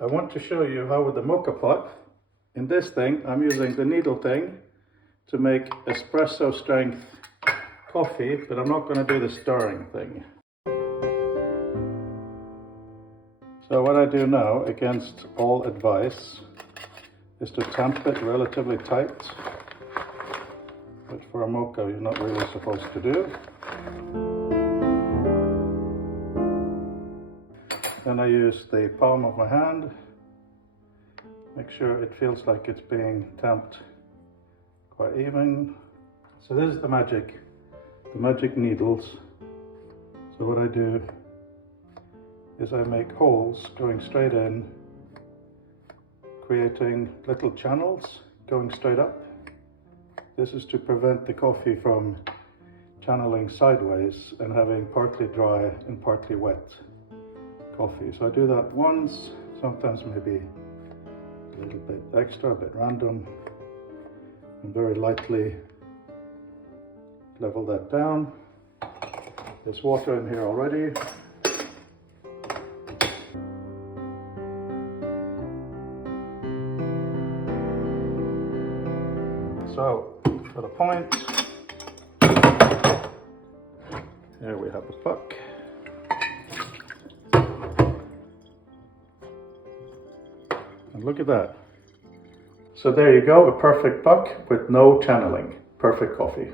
I want to show you how with the mocha pot, in this thing, I'm using the needle thing to make espresso strength coffee, but I'm not going to do the stirring thing. So what I do now, against all advice, is to tamp it relatively tight, which for a mocha you're not really supposed to do. Then I use the palm of my hand, make sure it feels like it's being tamped quite even. So this is the magic needles. So what I do is I make holes going straight in, creating little channels going straight up. This is to prevent the coffee from channeling sideways and having partly dry and partly wet coffee. So I do that once, sometimes maybe a little bit extra, a bit random, and very lightly level that down. There's water in here already. So for the point, here we have the puck. And look at that. So there you go, a perfect puck with no channeling. Perfect coffee.